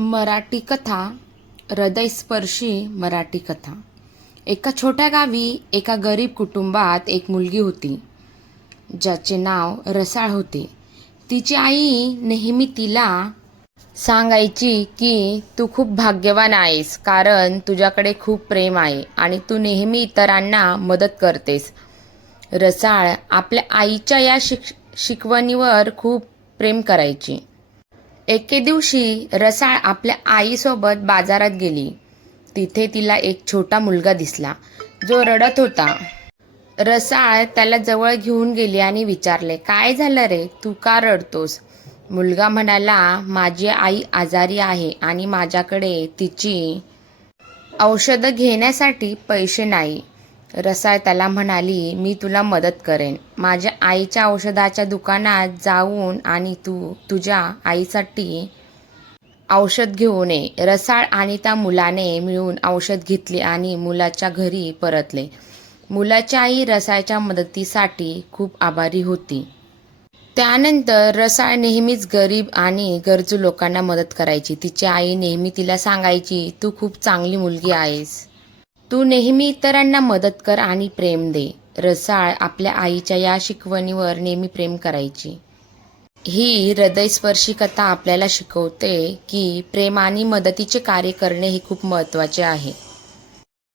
मराठी कथा हृदयस्पर्शी मराठी कथा. एका छोट्या गावी एका गरीब कुटुंबात एक मुलगी होती. ज्याचे नाव रसाळ होते. तिची आई नेहमी तिला सांगायची की तू खूप भाग्यवान आहेस कारण तुझ्याकडे खूप प्रेम आहे आणि तू नेहमी इतरांना मदत करतेस. रसाळ आपल्या आईच्या या शिक शिकवणीवर खूप प्रेम करायची. एके दिवशी रसाळ आपल्या आईसोबत बाजारात गेली. तिथे तिला एक छोटा मुलगा दिसला. जो रडत होता. रसाळ त्याला जवळ घेऊन गेली आणि विचारले काय झालं रे? तू का रडतोस? मुलगा म्हणाला माझी आई आजारी आहे आणि माझ्याकडे तिची औषधं घेण्यासाठी पैसे नाही. रसाळ त्याला म्हणाली मी तुला मदत करेन. माझ्या आईच्या औषधाच्या दुकानात जाऊन आणि तू तुझ्या आईसाठी औषध घेऊन ये. रसाळ आणि त्या मुलाने मिळून औषध घेतले आणि मुलाच्या घरी परतले. मुलाची आई रसाळच्या मदतीसाठी खूप आभारी होती. त्यानंतर रसाळ नेहमीच गरीब आणि गरजू लोकांना मदत करायची. तिची आई नेहमी तिला सांगायची तू खूप चांगली मुलगी आहेस. तू नेहमी इतरांना मदत कर आणि प्रेम दे. रसाळ आपल्या आईच्या या शिकवणीवर नेहमी प्रेम करायची. ही हृदयस्पर्शी कथा आपल्याला शिकवते की प्रेम आणि मदतीचे कार्य करणे हे खूप महत्त्वाचे आहे.